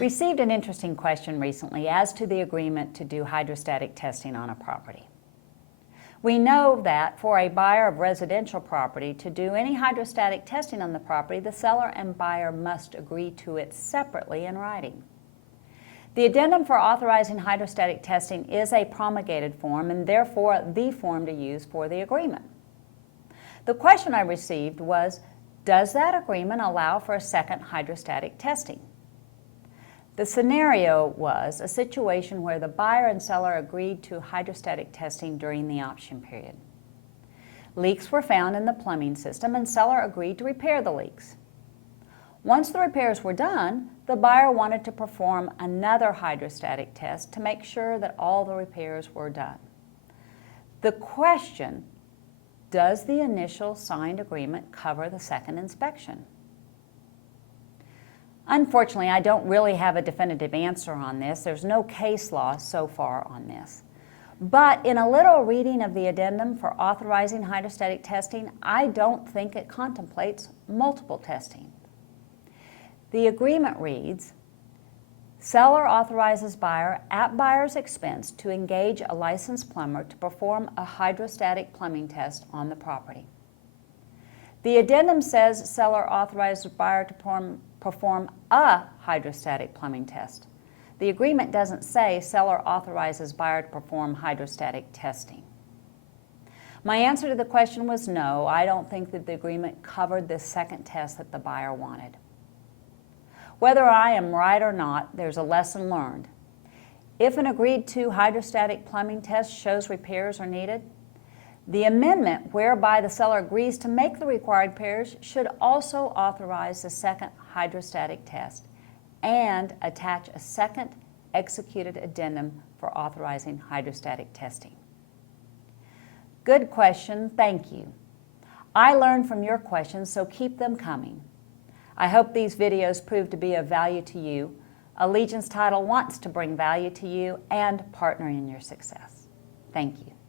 Received an interesting question recently as to the agreement to do hydrostatic testing on a property. We know that for a buyer of residential property to do any hydrostatic testing on the property, the seller and buyer must agree to it separately in writing. The addendum for authorizing hydrostatic testing is a promulgated form and therefore the form to use for the agreement. The question I received was, does that agreement allow for a second hydrostatic testing? The scenario was a situation where the buyer and seller agreed to hydrostatic testing during the option period. Leaks were found in the plumbing system and seller agreed to repair the leaks. Once the repairs were done, the buyer wanted to perform another hydrostatic test to make sure that all the repairs were done. The question, does the initial signed agreement cover the second inspection? Unfortunately, I don't really have a definitive answer on this. There's no case law so far on this. But in a little reading of the addendum for authorizing hydrostatic testing, I don't think it contemplates multiple testing. The agreement reads, seller authorizes buyer at buyer's expense to engage a licensed plumber to perform a hydrostatic plumbing test on the property. The addendum says seller authorizes buyer to perform a hydrostatic plumbing test. The agreement doesn't say seller authorizes buyer to perform hydrostatic testing. My answer to the question was no, I don't think that the agreement covered this second test that the buyer wanted. Whether I am right or not, there's a lesson learned. If an agreed to hydrostatic plumbing test shows repairs are needed, the amendment whereby the seller agrees to make the required repairs should also authorize the second hydrostatic test and attach a second executed addendum for authorizing hydrostatic testing. Good question, thank you. I learned from your questions, so keep them coming. I hope these videos prove to be of value to you. Allegiance Title wants to bring value to you and partner in your success. Thank you.